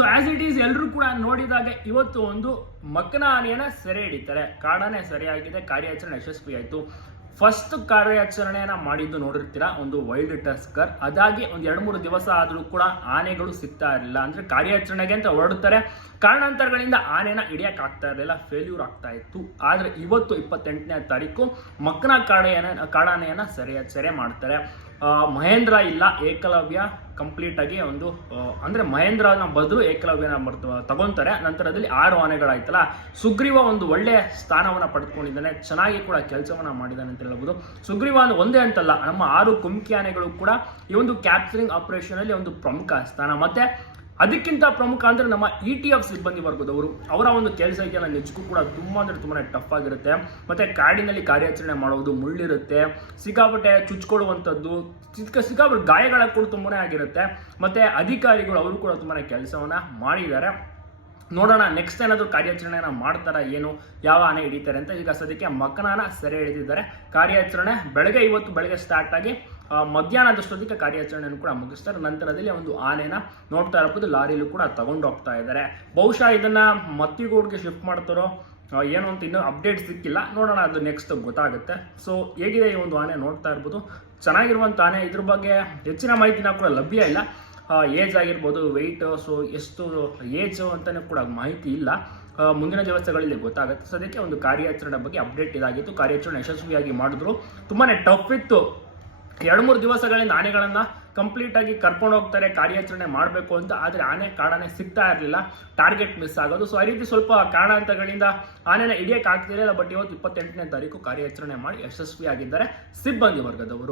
So as it is ಎಲ್ಲರೂ ಕೂಡ ನೋಡಿದಾಗ ಇವತ್ತು ಒಂದು ಮಕ್ಕನ ಆನೆಯನ್ನ ಸೆರೆ ಹಿಡಿತಾರೆ. ಕಾಡಾನೆ ಸರಿಯಾಗಿದೆ, ಕಾರ್ಯಾಚರಣೆ ಯಶಸ್ವಿ ಆಯಿತು. ಫಸ್ಟ್ ಕಾರ್ಯಾಚರಣೆಯನ್ನ ಮಾಡಿದ್ದು ನೋಡಿರ್ತೀರಾ, ಒಂದು ವೈಲ್ಡ್ ಟಸ್ಕರ್ ಅದಾಗಿ ಒಂದು ಎರಡು ಮೂರು ದಿವಸ ಆದರೂ ಕೂಡ ಆನೆಗಳು ಸಿಗ್ತಾ ಇರಲಿಲ್ಲ. ಅಂದ್ರೆ ಕಾರ್ಯಾಚರಣೆಗೆ ಅಂತ ಹೊರಡ್ತಾರೆ. ಕಾರಣಾಂತರಗಳಿಂದ ಆನೆನ ಹಿಡಿಯಕ್ ಆಗ್ತಾ ಇರಲಿಲ್ಲ ಫೇಲ್ಯೂರ್ ಆಗ್ತಾ ಇತ್ತು. ಆದ್ರೆ ಇವತ್ತು ಇಪ್ಪತ್ತೆಂಟನೇ ತಾರೀಕು ಮಕ್ಕನ ಕಾಡೆಯನ್ನ, ಕಾಡಾನೆಯನ್ನ ಸೆರೆ ಸೆರೆ ಮಾಡ್ತಾರೆ. ಮಹೇಂದ್ರ ಇಲ್ಲ, ಏಕಲವ್ಯ ಕಂಪ್ಲೀಟ್ ಆಗಿ ಒಂದು ಅಂದ್ರೆ ಮಹೇಂದ್ರನ ಬದಲು ಏಕಲವ್ಯನ ತಗೊಂತಾರೆ. ನಂತರದಲ್ಲಿ ಆರು ಆನೆಗಳಾಯ್ತಲ್ಲ. ಸುಗ್ರೀವ ಒಂದು ಒಳ್ಳೆಯ ಸ್ಥಾನವನ್ನ ಪಡೆದುಕೊಂಡಿದ್ದಾನೆ ಚೆನ್ನಾಗಿ ಕೂಡ ಕೆಲಸವನ್ನ ಮಾಡಿದ್ದಾನೆ ಅಂತ ಹೇಳ್ಬೋದು. ಸುಗ್ರೀವ ಒಂದೇ ಅಂತಲ್ಲ, ನಮ್ಮ ಆರು ಕುಮ್ಕಿ ಆನೆಗಳು ಕೂಡ ಈ ಒಂದು ಕ್ಯಾಪ್ಚರಿಂಗ್ ಆಪರೇಷನ್ ಅಲ್ಲಿ ಒಂದು ಪ್ರಮುಖ ಸ್ಥಾನ. ಮತ್ತೆ ಅದಕ್ಕಿಂತ ಪ್ರಮುಖ ಅಂದ್ರೆ ನಮ್ಮ ಇ ಟಿ ಎಫ್ ಸಿಬ್ಬಂದಿ ವರ್ಗದವರು ಅವರ. ಒಂದು ಕೆಲಸ ಇದೆಯಲ್ಲ, ನಿಜಕ್ಕೂ ಕೂಡ ತುಂಬಾ ಅಂದ್ರೆ ತುಂಬಾ ಟಫ್ ಆಗಿರುತ್ತೆ. ಮತ್ತೆ ಕಾಡಿನಲ್ಲಿ ಕಾರ್ಯಾಚರಣೆ ಮಾಡೋದು ಮುಳ್ಳಿರುತ್ತೆ. ಸಿಕ್ಕಾಪಟ್ಟೆ ಚುಚ್ಕೊಡುವಂಥದ್ದು ಸಿಕ್ಕ ಸಿಕ್ಕಾಪಟ್ಟೆ ಗಾಯಗಳ ಕೂಡ ತುಂಬಾ ಆಗಿರುತ್ತೆ. ಮತ್ತೆ ಅಧಿಕಾರಿಗಳು ಅವರು ಕೂಡ ತುಂಬಾ ಕೆಲಸವನ್ನ ಮಾಡಿದ್ದಾರೆ. ನೋಡೋಣ ನೆಕ್ಸ್ಟ್ ಏನಾದರೂ ಕಾರ್ಯಾಚರಣೆನ ಮಾಡ್ತಾರಾ, ಏನು, ಯಾವ ಆನೆ ಹಿಡಿತಾರೆ ಅಂತ. ಈಗ ಸದ್ಯಕ್ಕೆ ಮಕ್ಕನಾನ ಸೆರೆ ಹಿಡಿದಿದ್ದಾರೆ. ಕಾರ್ಯಾಚರಣೆ ಬೆಳಗ್ಗೆ, ಇವತ್ತು ಬೆಳಗ್ಗೆ ಸ್ಟಾರ್ಟ್ ಆಗಿ ಮಧ್ಯಾಹ್ನದಷ್ಟೊತ್ತಿಗೆ ಕಾರ್ಯಾಚರಣೆಯನ್ನು ಕೂಡ ಮುಗಿಸ್ತಾರೆ. ನಂತರದಲ್ಲಿ ಒಂದು ಆನೆನ ನೋಡ್ತಾ ಇರಬಹುದು. ಲಾರಿಲೂ ಕೂಡ ತಗೊಂಡು ಹೋಗ್ತಾ ಇದ್ದಾರೆ ಬಹುಶಃ ಇದನ್ನ ಮತ್ತಿಗೂಡ್ಗೆ ಶಿಫ್ಟ್ ಮಾಡ್ತಾರೋ ಏನು ಅಂತ ಇನ್ನೂ ಅಪ್ಡೇಟ್ ಸಿಕ್ಕಿಲ್ಲ. ನೋಡೋಣ ಅದು ನೆಕ್ಸ್ಟ್ ಗೊತ್ತಾಗುತ್ತೆ. ಸೊ ಹೇಗಿದೆ ಈ ಒಂದು ಆನೆ ನೋಡ್ತಾ ಇರ್ಬೋದು ಚೆನ್ನಾಗಿರುವಂಥ ಆನೆ. ಇದ್ರ ಬಗ್ಗೆ ಹೆಚ್ಚಿನ ಮಾಹಿತಿನ ಕೂಡ ಲಭ್ಯ ಇಲ್ಲ. ಏಜ್ ಆಗಿರ್ಬೋದು ವೆಯ್ಟ್ ಸೊ ಎಷ್ಟು ಏಜ್ ಅಂತಲೂ ಕೂಡ ಮಾಹಿತಿ ಇಲ್ಲ. ಮುಂದಿನ ದಿವಸಗಳಲ್ಲಿ ಗೊತ್ತಾಗುತ್ತೆ. ಸದ್ಯಕ್ಕೆ ಒಂದು ಕಾರ್ಯಾಚರಣೆ ಬಗ್ಗೆ ಅಪ್ಡೇಟ್ ಇದಾಗಿತ್ತು. ಕಾರ್ಯಾಚರಣೆ ಯಶಸ್ವಿಯಾಗಿ ಮಾಡಿದ್ರು. ತುಂಬಾ ಟಫ್ ಇತ್ತು. ಎರಡು ಮೂರು ದಿವಸಗಳಿಂದ ಆನೆಗಳನ್ನ ಕಂಪ್ಲೀಟ್ ಆಗಿ ಕರ್ಕೊಂಡು ಹೋಗ್ತಾರೆ, ಕಾರ್ಯಾಚರಣೆ ಮಾಡಬೇಕು ಅಂತ. ಆದ್ರೆ ಆನೆ ಕಾಡಾನೆ ಸಿಗ್ತಾ ಇರಲಿಲ್ಲ. ಟಾರ್ಗೆಟ್ ಮಿಸ್ ಆಗೋದು. ಸೊ ಆ ರೀತಿ ಸ್ವಲ್ಪ ಕಾರಣಾಂತಗಳಿಂದ ಆನೆನ ಹಿಡಿಯಕ್ಕೆ ಆಗ್ತಿರಲಿಲ್ಲ. ಬಟ್ ಇವತ್ತು ಇಪ್ಪತ್ತೆಂಟನೇ ತಾರೀಕು ಕಾರ್ಯಾಚರಣೆ ಮಾಡಿ ಯಶಸ್ವಿಯಾಗಿದ್ದಾರೆ ಸಿಬ್ಬಂದಿ ವರ್ಗದವರು.